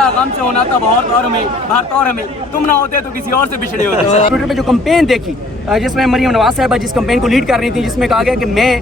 आशना गम से होना था भारत और हमें तुम ना होते तो किसी और से बिछड़े होते। ट्विटर पे जो कैंपेन देखी जिसमें मरियम नवाज साहिबा जिस कैंपेन को लीड कर रही थी, जिसमें कहा गया कि मैं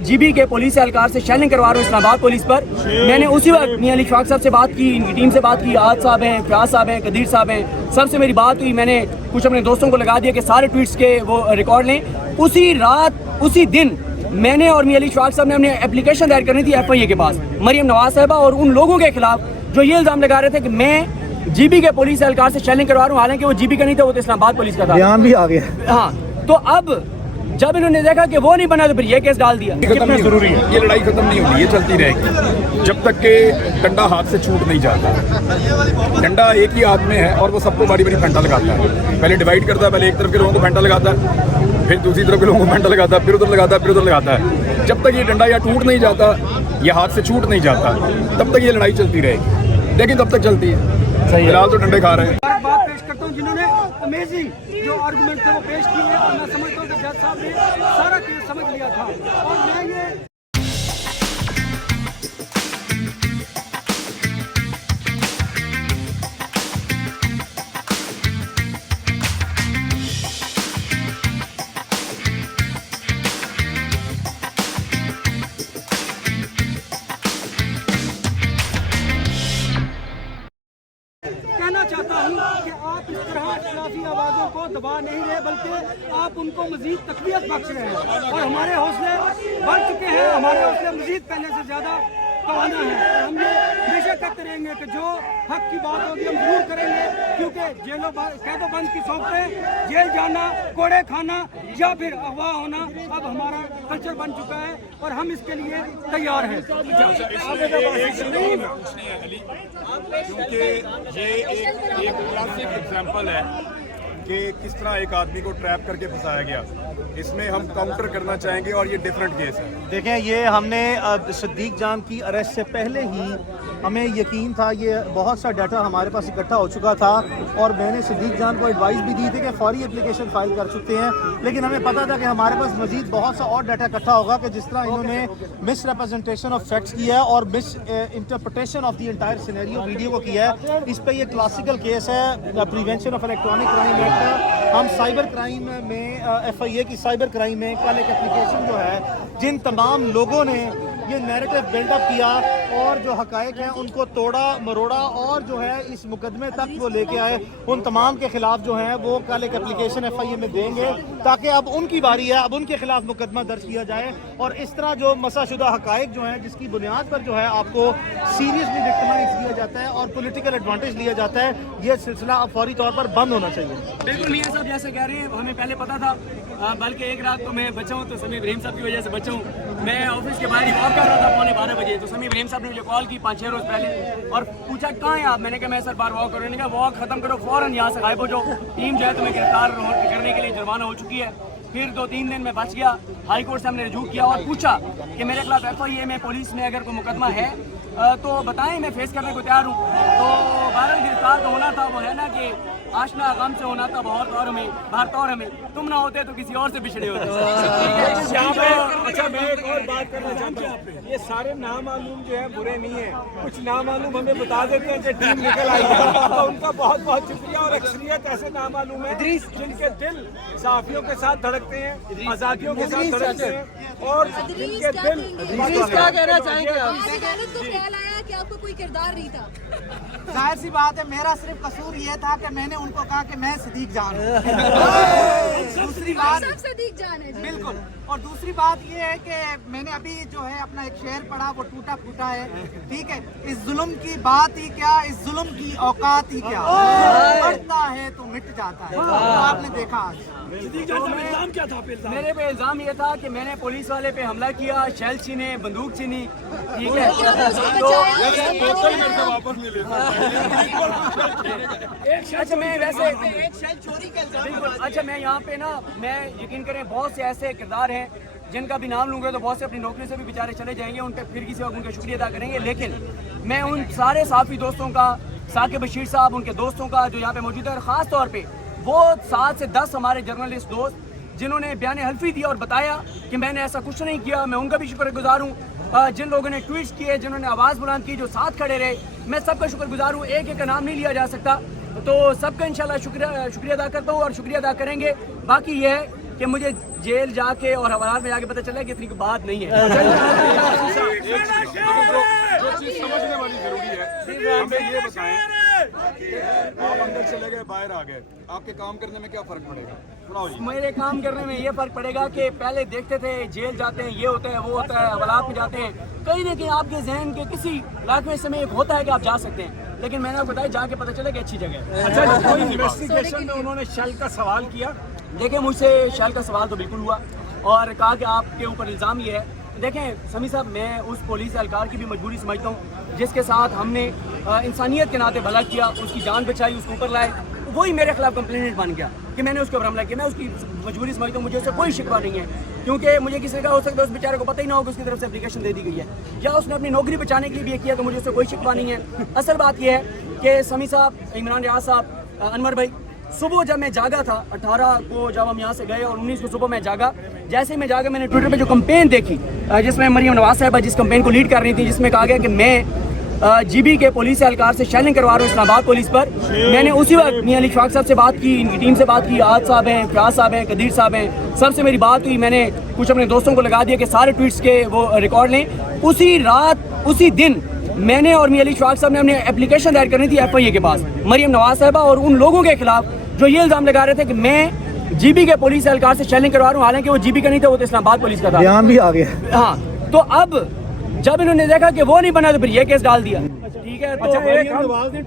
जीबी के पुलिस एहलकार से शेलिंग करवा रहा हूँ इस्लामाबाद पुलिस पर, मैंने उसी वक्त मियां अली शफाक साहब से बात की, इनकी टीम से बात की, आज साहब हैं, फयाज साहब हैं, कदीर साहब हैं, सबसे मेरी बात हुई। मैंने कुछ अपने दोस्तों को लगा दिया कि सारे ट्वीट्स के वो रिकॉर्ड लें। उसी रात उसी दिन मैंने और मियां अली शफाक साहब ने अपने एप्लीकेशन दायर करनी थी FIA के पास मरियम नवाज साहिबा और उन लोगों के खिलाफ जो ये इल्ज़ाम लगा रहे थे कि मैं जीबी के पुलिस एहलकार से शेलिंग करवा रहा हूँ, हालांकि वो जीबी का नहीं था, वो तो इस्लामाबाद पुलिस का था। बयान भी आ गया। हाँ, तो अब जब इन्होंने देखा कि वो नहीं बना तो फिर ये केस डाल दिया। खत्म नहीं जरूरी है, ये लड़ाई खत्म नहीं होगी, ये चलती रहेगी जब तक के डंडा हाथ से छूट नहीं जाता। डंडा एक ही हाथ में है और वो सबको बारी बारी फंटा लगाता है। पहले डिवाइड करता है, पहले एक तरफ के लोगों को फंटा लगाता है, फिर दूसरी तरफ के लोगों को फंटा लगाता है, फिर उधर लगाता है, फिर उधर लगाता है। जब तक ये डंडा या टूट नहीं जाता, ये हाथ से छूट नहीं जाता, तब तक ये लड़ाई चलती रहेगी। लेकिन तब तक चलती है, फिलहाल तो डंडे खा रहे हैं। बात पेश करता हूँ जिन्होंने अमेजिंग जो आर्गुमेंट थे वो पेश किए और मैं समझता हूँ कि जज साहब ने सारा केस समझ लिया था और मैं ये कहना चाहता हूँ कि आप इस तरह इख्तिलाफी आवाज़ों को दबा नहीं रहे, बल्कि आप उनको मजीद तक़वियत बख्श रहे हैं और हमारे हौसले बढ़ चुके हैं, हमारे हौसले मजीद पहले से ज़्यादा तवाना है। और हम ये हमेशा करते रहेंगे कि जो हक की बात होगी हम जरूर करेंगे, क्योंकि जेलों कैदों बंद की सौंपे, जेल जाना, कोड़े खाना या फिर अगवा होना अब हमारा कल्चर बन चुका है और हम इसके लिए तैयार हैं। क्योंकि ये एक क्लासिक एग्जांपल है कि किस तरह एक आदमी को ट्रैप करके फंसाया गया। इसमें हम काउंटर करना चाहेंगे और ये डिफरेंट केस है। देखें, ये हमने सिद्दीक जान की अरेस्ट से पहले ही हमें यकीन था, ये बहुत सा डाटा हमारे पास इकट्ठा हो चुका था और मैंने सिद्दीक जान को एडवाइस भी दी थी कि फौरी एप्लीकेशन फाइल कर चुके हैं, लेकिन हमें पता था कि हमारे पास मजीद बहुत सा और डाटा इकट्ठा होगा कि जिस तरह इन्होंने मिस रिप्रेजेंटेशन ऑफ फैक्ट्स किया है और miss interpretation of the entire scenario video को किया है। इस पर यह क्लासिकल केस है, prevention of electronic crime act. हम साइबर क्राइम में FIA की साइबर क्राइम में कल एक एप्लीकेशन जो है, जिन तमाम लोगों ने ये नैरेटिव बिल्डअप किया और जो हकायक हैं उनको तोड़ा मरोड़ा और जो है इस मुकदमे तक वो लेके आए, उन तमाम के खिलाफ जो है वो कल एक एप्लीकेशन FIA में देंगे ताकि अब उनकी बारी है, अब उनके खिलाफ मुकदमा दर्ज किया जाए और इस तरह जो मसाशुदा हकायक जो हैं जिसकी बुनियाद पर जो है आपको सीरियसली विक्टिमाइज किया जाता है और पॉलिटिकल एडवांटेज लिया जाता है, ये सिलसिला अब फौरी तौर पर बंद होना चाहिए। बिल्कुल मियां साहब जैसे कह रहे हैं, हमें पहले पता था, बल्कि एक रात को मैं बचा हूँ तो समी इब्राहिम साहब की वजह से बचा हूँ। मैं ऑफिस के बाहर ही वॉक कर रहा था 12:15 बजे, तो समी इब्राहिम साहब ने मुझे कॉल की 5-6 रोज पहले और पूछा कहाँ हैं आप। मैंने कहा मैं सर बाहर वॉक कर रहा हूँ। वॉक खत्म करो, फौरन यहाँ से गायब हो जाओ, टीम जो है तुम्हें गिरफ्तार करने के लिए जुर्माना हो चुकी है। फिर 2-3 दिन में बच गया, हाई कोर्ट से हमने रजू किया और पूछा कि मेरे खिलाफ FIA में पुलिस में अगर कोई मुकदमा है तो बताएं, मैं फेस करने को तैयार हूँ। तो 12 गिरफ्तार तो होना था, वो है ना कि आशना गम से होना था भारत और हमें तुम ना होते तो किसी और से बिछड़े होते। अच्छा, मैं एक और बात करना चाहता हूँ, ये सारे नामालूम जो है बुरे नहीं है, कुछ नामालूम हमें बता देते हैं कि टीम निकल आई है, तो उनका बहुत बहुत शुक्रिया। और अक्सरियत ऐसे नामालूम है जिनके दिल सहाफियों के साथ धड़कते हैं, आज़ादियों के साथ धड़कते हैं और जिनके दिल। क्या कहना चाहेंगे आप? कि आपको कोई किरदार नहीं था? जाहिर सी बात है, मेरा सिर्फ कसूर ये था कि मैंने उनको कहा कि मैं सिद्दीक जान हूँ। दूसरी बात सिद्दीक जान है बिल्कुल, और दूसरी बात ये है कि मैंने अभी जो है अपना एक शेर पढ़ा, वो टूटा फूटा है, ठीक है। इस जुल्म की बात ही क्या, इस जुल्म की औकात ही क्या, बढ़ता है तो मिट जाता है। तो आपने देखा आज इल्जाम क्या था? मेरे पे इल्जाम ये था कि मैंने पुलिस वाले पे हमला किया, शेल छीने, बंदूक छीनी, ठीक है। अच्छा, मैं वैसे बिल्कुल, अच्छा मैं यहाँ पे ना, मैं यकीन करें बहुत से ऐसे किरदार हैं जिनका भी नाम लूँगा तो बहुत से अपनी नौकरी से भी बेचारे चले जाएंगे, उन पर फिर किसी वक्त उनका शुक्रिया अदा करेंगे। लेकिन मैं उन सारे साफी दोस्तों का, साकिब बशीर साहब, उनके दोस्तों का जो यहाँ पे मौजूद है, और ख़ास तौर पे वो 7 से 10 हमारे जर्नलिस्ट दोस्त जिन्होंने बयान हल्फी दिया और बताया कि मैंने ऐसा कुछ नहीं किया, मैं उनका भी शुक्रगुजार हूँ। जिन लोगों ने ट्वीट्स किए, जिन्होंने आवाज़ बुलंद की, जो साथ खड़े रहे, मैं सबका शुक्रगुजार हूँ। एक एक का नाम नहीं लिया जा सकता, तो सबका इंशाल्लाह शुक्रिया अदा करता हूँ और शुक्रिया अदा करेंगे। बाकी ये है कि मुझे जेल जाके और हवालात में जाके पता चला कि इतनी कोई बात नहीं है। जो चीज समझने वाली जरूरी है, हमें ये बताएं आप अंदर चले गए, बाहर आ गए, आपके काम करने में क्या फर्क पड़ेगा? सुनाओ जी। मेरे काम करने में ये फर्क पड़ेगा कि पहले देखते थे जेल जाते हैं, ये होता है, वो होता है, हवालात में जाते हैं, कहीं ना कहीं आपके जहन के किसी इलाके में इस समय एक होता है कि आप जा सकते हैं, लेकिन मैंने आपको बताया जाके पता चला कि अच्छी जगह है। अच्छा, कोई इन्वेस्टिगेशन में उन्होंने शेल का सवाल किया? देखिए, मुझसे शेल का सवाल तो बिल्कुल हुआ और कहा कि आपके ऊपर इल्ज़ाम ये है। देखें समी साहब, मैं उस पुलिस एहलकार की भी मजबूरी समझता हूँ जिसके साथ हमने इंसानियत के नाते भला किया, उसकी जान बचाई, उसको ऊपर लाए, वही मेरे खिलाफ कंप्लेंट बन गया कि मैंने उसके ऊपर हमला किया। मैं उसकी मजबूरी समझता हूँ, मुझे उससे कोई शिकवा नहीं है, क्योंकि मुझे किसी का हो सकता है उस बेचारे को पता ही ना हो कि उसकी तरफ से एप्लीकेशन दे दी गई है, या उसने अपनी नौकरी बचाने के लिए भी किया, तो मुझे उससे कोई शिकवा नहीं है। असल बात यह है कि समी साहब, इमरान रियाज साहब, अनवर भाई, सुबह जब मैं जागा था 18 को जब हम यहाँ से गए और 19 को सुबह मैं जागा, जैसे ही मैं जागा मैंने ट्विटर पे जो कैंपेन देखी जिसमें मरियम नवाज साहिबा जिस कैंपेन को लीड कर रही थी, जिसमें कहा गया कि मैं जीबी के पुलिस एहलकार से शेलिंग करवा रहा हूँ इस्लामाबाद पुलिस पर, मैंने उसी वक्त मियां अली इशफाक साहब से बात की, इनकी टीम से बात की, आज साहब हैं, फयाज साहब हैं, कदीर साहब हैं, सबसे मेरी बात हुई। मैंने कुछ अपने दोस्तों को लगा दिया कि सारे ट्वीट्स के वो रिकॉर्ड लें। उसी रात उसी दिन मैंने और मियां अली इशफाक साहब ने अपने एप्लीकेशन दायर करनी थी FIA के पास मरियम नवाज साहिबा और उन लोगों के खिलाफ जो ये इल्ज़ाम लगा रहे थे कि मैं जीबी के पुलिस एहलकार से शेलिंग करवा रहा हूँ, हालांकि वो जीबी का नहीं था, वो तो इस्लामाबाद पुलिस का था। बयान भी आ गया। हाँ, तो अब जब इन्होंने देखा कि वो नहीं बना तो फिर ये केस डाल दिया। ठीक है, तो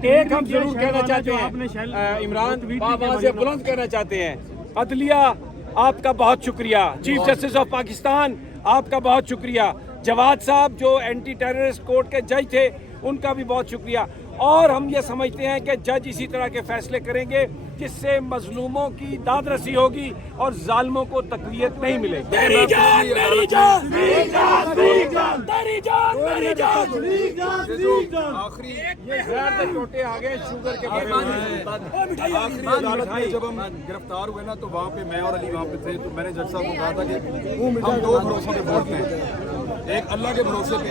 एक हम जरूर कहना चाहते हैं, इमरान बाबा से बुलंद कहना चाहते हैं, अदलिया आपका बहुत शुक्रिया, चीफ जस्टिस ऑफ पाकिस्तान आपका बहुत शुक्रिया, जवाद साहब जो एंटी टेररिस्ट कोर्ट के जज थे उनका भी बहुत शुक्रिया, और हम ये समझते हैं कि जज इसी तरह के फैसले करेंगे जिससे मजलूमों की दादरसी होगी और जालिमों को तकवीत नहीं मिलेगी। आखिरी छोटे आगे शुगर के आखिरी अदालत में जब हम गिरफ्तार हुए ना, तो वहाँ पे मैं और अली वहाँ पे थे, तो मैंने जज साहब को कहा था कि हम दो भरोसों पे बोलते हैं, एक अल्लाह के भरोसे पे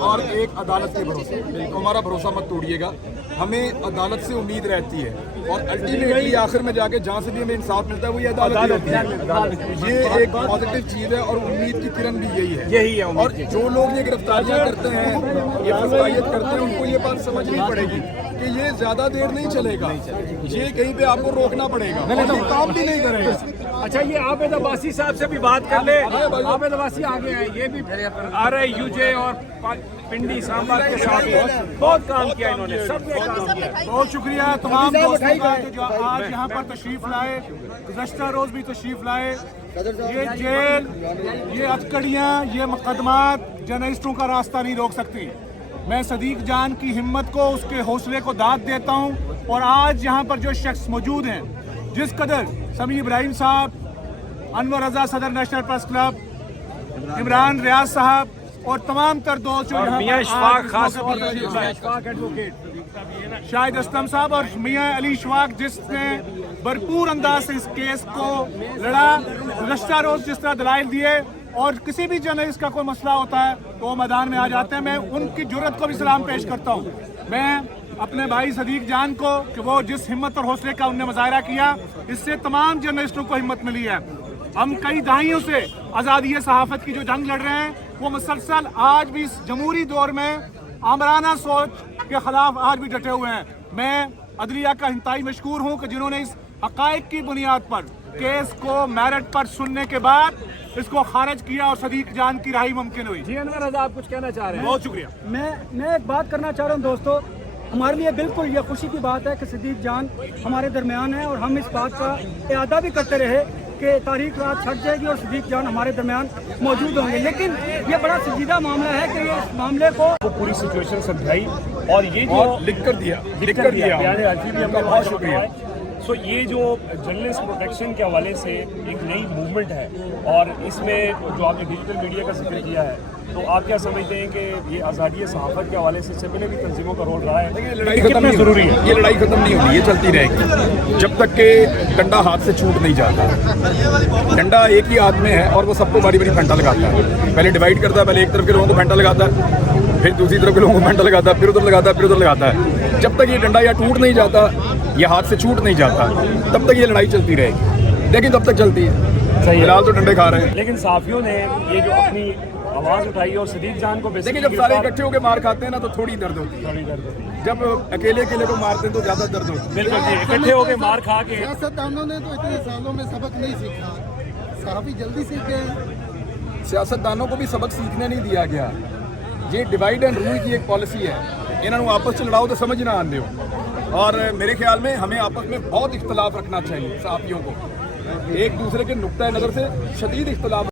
और एक अदालत के भरोसे पे। तो हमारा भरोसा मत तोड़िएगा, हमें अदालत से उम्मीद रहती है और अल्टीमेटली आखिर में जाके जहाँ से भी हमें इंसाफ मिलता है वही अदालत होती है। ये एक पॉजिटिव चीज़ है और उम्मीद की किरण भी यही है। और जो लोग ये गिरफ्तारियाँ करते हैं, ये फसाइयत करते हैं, उनको ये बात समझनी पड़ेगी कि ये ज़्यादा देर नहीं चलेगा, ये कहीं पे आपको रोकना पड़ेगा, और ये काम भी नहीं करेगा। अच्छा, ये आबिद अब्बासी साहब से भी बात कर ले। आबिद अब्बासी आगे हैं, ये भी RIUJ और पिंडी सांबा के साथ बहुत काम किया इन्होंने, सबने काम किया। बहुत शुक्रिया तमाम दोस्तों का जो आज यहाँ पर तशरीफ लाए, गुज़श्ता रोज भी तशरीफ लाए। ये जेल, ये अटकड़ियाँ, ये मुकदमात जर्नलिस्टों का रास्ता नहीं रोक सकती। मैं सदीक जान की हिम्मत को, उसके हौसले को दाद देता हूँ, और आज यहाँ पर जो शख्स मौजूद हैं, जिस कदर समी इब्राहिम साहब, अनवर रजा सदर national press club, Imran Riaz साहब और तमाम तर दोस्त जो मियां इशफाक खास शाहिद असलम साहब और मियां अली इशफाक, जिसने भरपूर अंदाज से इस केस को लड़ा, गुज़श्ता रोज जिस तरह दलाइल दिए, और किसी भी जर्नलिस्ट का कोई मसला होता है तो वो मैदान में आ जाते हैं। मैं उनकी जुर्रत को भी सलाम पेश करता हूँ। मैं अपने भाई सदीक जान को कि वो जिस हिम्मत और हौसले का उनने मुजाहरा किया, इससे तमाम जर्नलिस्टों को हिम्मत मिली है। हम कई दहाइयों से आज़ादी सहाफ़त की जो जंग लड़ रहे हैं, वो मुसलसल आज भी इस जमहूरी दौर में आमराना सोच के खिलाफ आज भी डटे हुए हैं। मैं अदलिया का इंतहाई मशकूर हूँ कि जिन्होंने इस हक़ाइक़ की बुनियाद पर केस को मेरिट पर सुनने के बाद इसको खारिज किया और सदीक जान की राही मुमकिन हुई। जी अनवर रज़ा, आप कुछ कहना चाह रहे हैं? बहुत शुक्रिया। मैं एक बात करना चाह रहा हूँ दोस्तों, हमारे लिए बिल्कुल ये खुशी की बात है कि सदीक जान हमारे दरमियान है, और हम इस बात का इरादा भी करते रहे कि तारीख रात छट जाएगी और सदीक जान हमारे दरमियान मौजूद होंगे। लेकिन ये बड़ा संजीदा मामला है कि ये इस मामले को पूरी सिचुएशन समझाई और ये जो लिख कर दिया बयान अर्जी भी हमका बहुत शुक्रिया। सो ये जो जर्नलिस्ट प्रोटेक्शन के हवाले से एक नई मूवमेंट है और इसमें जो आपने डिजिटल मीडिया का जिक्र किया है, तो आप क्या समझते हैं कि ये आज़ादी सहाफ़त के हवाले से सिविल तंजीमों का रोल रहा है? ये लड़ाई खत्म नहीं ज़रूरी है, ये लड़ाई खत्म नहीं होगी, ये चलती रहेगी जब तक कि डंडा हाथ से छूट नहीं जाता। डंडा एक ही हाथ में है और वो सबको बारी बारी फंटा लगाता है। पहले डिवाइड करता है, पहले एक तरफ के लोगों को फंटा लगाता है, फिर दूसरी तरफ के लोगों को फंटा लगाता है, फिर उधर लगाता है, फिर उधर लगाता है। जब तक ये डंडा या टूट नहीं जाता या हाथ से छूट नहीं जाता तब तक ये लड़ाई चलती रहेगी, लेकिन तब तक चलती है। फिलहाल तो डंडे खा रहे हैं। लेकिन साफियों ने ये जो अपनी आवाज़ उठाई और सदीक जान को देखिए, जब सारे इकट्ठे होकर मार खाते हैं ना तो थोड़ी दर्द होती है, थोड़ी दर्द होती है। जब अकेले अकेले को मारते हैं तो ज़्यादा दर्द होती है। बिल्कुल जी, इकट्ठे होकर मार खा के सियासतदानों ने तो इतने सालों में सबक नहीं सीखा, काफ़ी जल्दी सीख गए। सियासतदानों को भी सबक सीखने नहीं दिया गया। ये डिवाइड एंड रूल की एक पॉलिसी है, इन्होंने आपस में लड़ाओ तो समझ ना आने दो। और मेरे ख्याल में हमें आपस में बहुत इख्तलाफ रखना चाहिए, सहाफ़ियों को एक दूसरे के नुक्ता नज़र से शदीद इख्तलाफ